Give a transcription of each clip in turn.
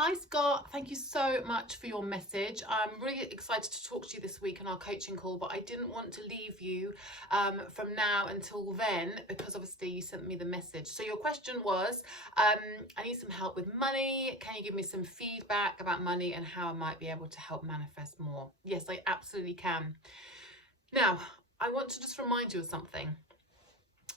Hi Scott, thank you so much for your message. I'm really excited to talk to you this week on our coaching call, but I didn't want to leave you from now until then because obviously you sent me the message. So your question was, I need some help with money. Can you give me some feedback about money and how I might be able to help manifest more? Yes, I absolutely can. Now, I want to just remind you of something.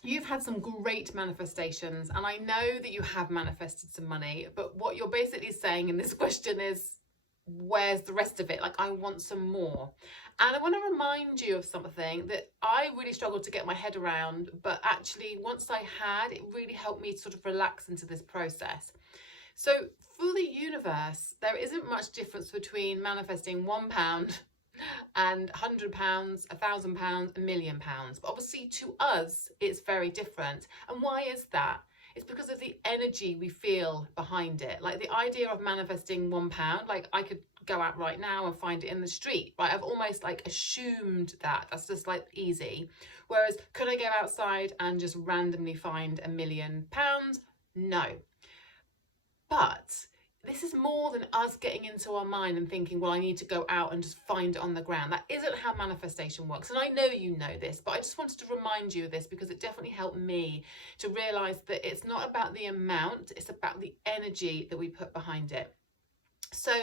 You've had some great manifestations, and I know that you have manifested some money, but what you're basically saying in this question is, where's the rest of it? Like, I want some more. And I want to remind you of something that I really struggled to get my head around, but actually, once I had, it really helped me sort of relax into this process. So, for the universe, there isn't much difference between manifesting £1 and £100, £1,000, £1,000,000. But obviously to us, it's very different. And why is that? It's because of the energy we feel behind it. Like the idea of manifesting £1, like I could go out right now and find it in the street, right? I've almost like assumed that. That's just like easy. Whereas could I go outside and just randomly find £1,000,000? No. But this is more than us getting into our mind and thinking, well, I need to go out and just find it on the ground. That isn't how manifestation works. And I know you know this, but I just wanted to remind you of this because it definitely helped me to realize that it's not about the amount, it's about the energy that we put behind it. So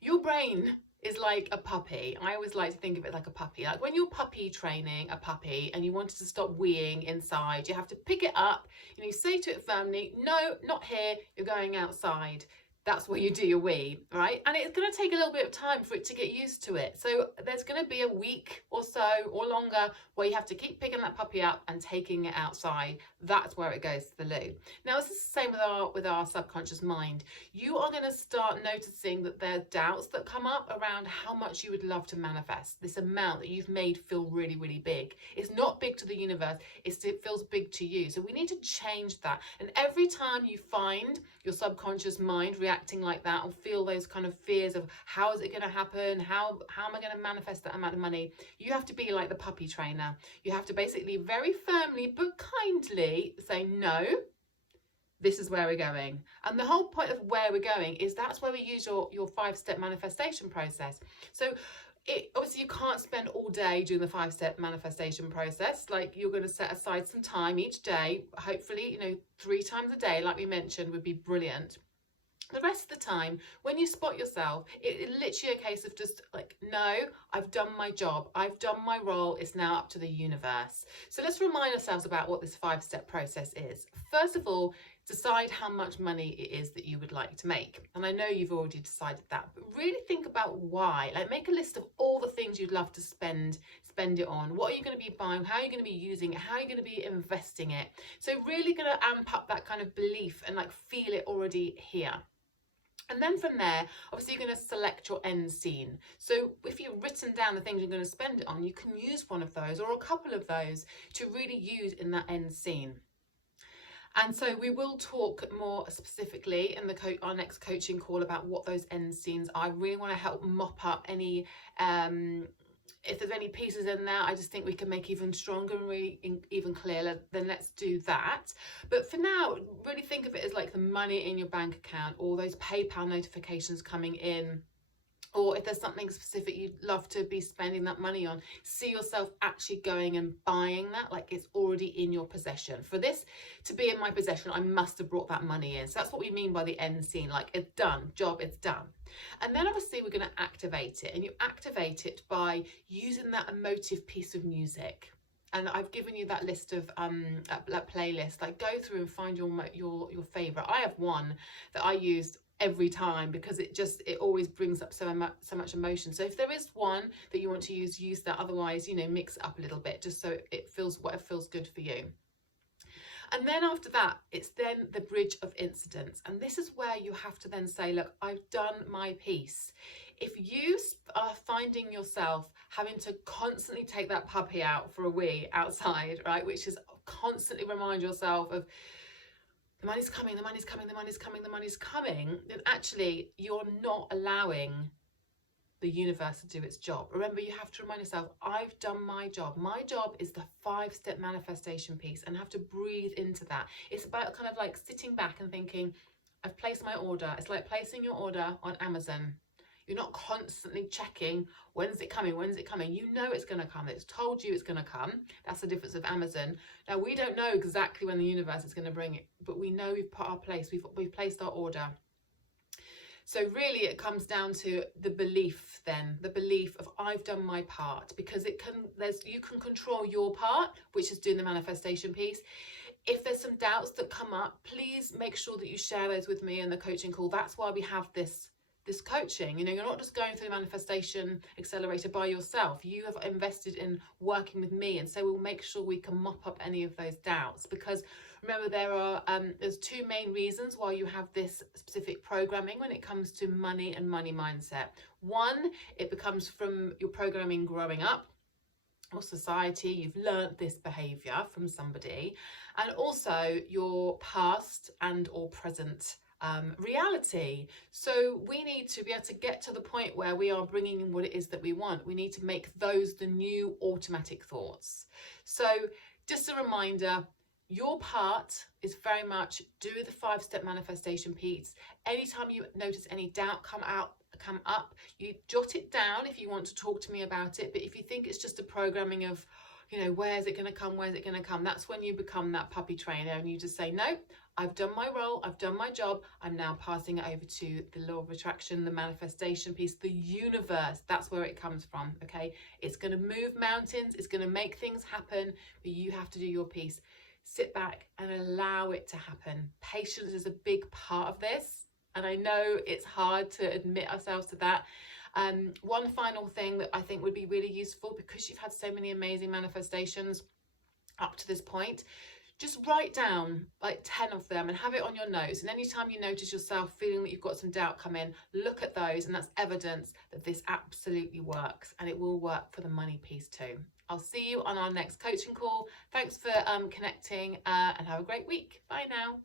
your brain is like a puppy. I always like to think of it like a puppy. Like when you're puppy training a puppy and you wanted to stop weeing inside, you have to pick it up and you say to it firmly, no, not here, you're going outside. That's where you do your wee, right? And it's going to take a little bit of time for it to get used to it. So there's going to be a week or so or longer where you have to keep picking that puppy up and taking it outside. That's where it goes to the loo. Now, it's the same with our subconscious mind. You are going to start noticing that there are doubts that come up around how much you would love to manifest this amount that you've made feel really, really big. It's not big to the universe. It feels big to you. So we need to change that. And every time you find your subconscious mind reacting like that or feel those kind of fears of how is it going to happen, how am I going to manifest that amount of money, you have to be like the puppy trainer. You have to basically very firmly but kindly say, no, this is where we're going. And the whole point of where we're going is that's where we use your 5-step manifestation process. So obviously you can't spend all day doing the 5-step manifestation process. Like you're going to set aside some time each day, hopefully 3 times a day, like we mentioned, would be brilliant. The rest of the time, when you spot yourself, it's literally a case of just like, no, I've done my job, I've done my role, it's now up to the universe. So let's remind ourselves about what this 5-step process is. First of all, decide how much money it is that you would like to make. And I know you've already decided that, but really think about why. Like make a list of all the things you'd love to spend it on. What are you going to be buying? How are you going to be using it? How are you going to be investing it? So really going to amp up that kind of belief and like feel it already here. And then from there, obviously you're going to select your end scene. So if you've written down the things you're going to spend it on, you can use one of those or a couple of those to really use in that end scene. And so we will talk more specifically in our next coaching call about what those end scenes are. I really want to help mop up any if there's any pieces in there I just think we can make even stronger and really even clearer, then let's do that. But for now, really think of it as like the money in your bank account, or those PayPal notifications coming in, or if there's something specific you'd love to be spending that money on, see yourself actually going and buying that like it's already in your possession. For this to be in my possession, I must have brought that money in. So that's what we mean by the end scene, like it's done, job, it's done. And then obviously we're going to activate it, and you activate it by using that emotive piece of music. And I've given you that list of that playlist. Like go through and find your favorite. I have one that I used every time because it always brings up so much emotion. So if there is one that you want to use that. Otherwise, mix it up a little bit just so it feels what feels good for you. And then after that, it's then the bridge of incidents. And this is where you have to then say, look, I've done my piece. If you are finding yourself having to constantly take that puppy out for a wee outside, right, which is constantly remind yourself of the money's coming, the money's coming, the money's coming, the money's coming, then actually you're not allowing the universe to do its job. Remember, you have to remind yourself, I've done my job. My job is the 5-step manifestation piece, and have to breathe into that. It's about kind of like sitting back and thinking, I've placed my order. It's like placing your order on Amazon. You're not constantly checking, when's it coming, when's it coming? You know it's going to come. It's told you it's going to come. That's the difference of Amazon. Now, we don't know exactly when the universe is going to bring it, but we know we've put our place, we've placed our order. So really it comes down to the belief then, the belief of I've done my part, because you can control your part, which is doing the manifestation piece. If there's some doubts that come up, please make sure that you share those with me in the coaching call. That's why we have this coaching. You're not just going through the manifestation accelerator by yourself. You have invested in working with me, and so we'll make sure we can mop up any of those doubts, because remember there's two main reasons why you have this specific programming when it comes to money and money mindset. One, it becomes from your programming growing up or society. You've learned this behavior from somebody, and also your past and or present reality. So we need to be able to get to the point where we are bringing in what it is that we want. We need to make those the new automatic thoughts. So just a reminder, your part is very much do the 5-step manifestation piece. Anytime you notice any doubt come up, you jot it down if you want to talk to me about it. But if you think it's just a programming of, where's it going to come, where's it going to come, that's when you become that puppy trainer and you just say, no, I've done my role, I've done my job, I'm now passing it over to the law of attraction, the manifestation piece, the universe. That's where it comes from, okay? It's going to move mountains, it's going to make things happen, but you have to do your piece. Sit back and allow it to happen. Patience is a big part of this, and I know it's hard to admit ourselves to that. One final thing that I think would be really useful, because you've had so many amazing manifestations up to this point, just write down like 10 of them and have it on your notes. And anytime you notice yourself feeling that you've got some doubt come in, look at those, and that's evidence that this absolutely works, and it will work for the money piece too. I'll see you on our next coaching call. Thanks for connecting and have a great week. Bye now.